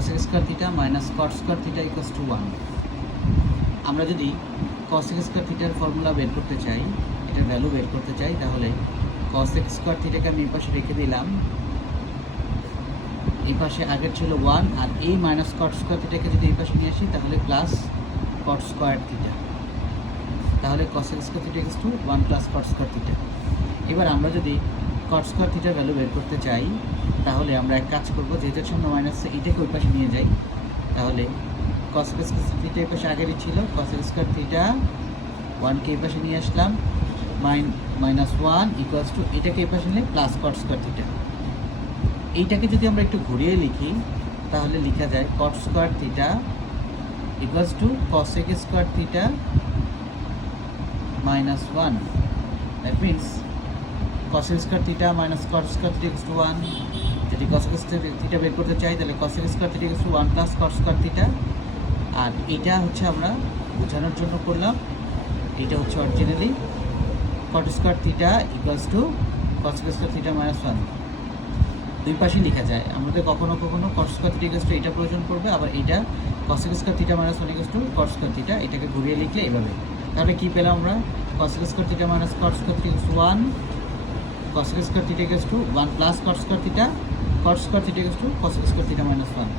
cosec square theta minus caught square theta equals to 1। আমরা যদি cosec square থিটার formula বের করতে চাই, এটার ভ্যালু বের করতে চাই, তাহলে cosec স্কয়ার থিটাকে আমি এই পাশে রেখে দিলাম। এই পাশে আগের ছিল 1, আর এই মাইনাস কট স্কয়ার থিটাকে যদি এই পাশে নিয়ে আসি তাহলে প্লাস কট স্কয়ার থিটা, তাহলে cosec square theta equals to 1 plus cot square theta. এবার আমরা যদি কট স্কয়ার থিটার ভ্যালু বের করতে চাই তাহলে আমরা এক কাজ করব, যেহেতু সামনে মাইনাস এটাকে ওই পাশে নিয়ে যাই, তাহলে cosec স্কয়ার থিটা এই পাশে আগেরই ছিল, cosec স্কয়ার থিটা 1কে এই পাশে নিয়ে আসলাম, মাইনাস 1 ইকুয়ালস টু এটাকে এই পাশে নিলে প্লাস কট স্কয়ার থিটা। এইটাকে যদি আমরা একটু ঘুরিয়ে লিখি তাহলে লেখা যায় কট square theta equals to cosec square theta minus 1। That means cosec square theta minus caught square theta equals to 1। যদি cosec স্কয়ার থিটা বের করতে চাই তাহলে cosec square theta equals to 1 plus cot square theta. আর এটা হচ্ছে আমরা বোঝানোর জন্য করলাম, এটা হচ্ছে originally cot square theta equals to cosec square theta minus 1। দুই পাশে লেখা যায়, আমাদের কখনো কখনো cot square theta equals to এটা প্রয়োজন পড়বে, আবার এইটা cosec square theta minus 1 equals to cot square theta, এটাকে ঘুরিয়ে লিখলে এইভাবে। তাহলে কি পেলাম আমরা? cosec square theta minus caught square theta equals to 1, cosec square theta equals to 1 plus cot square theta, caught square theta equals to cosec square theta minus 1।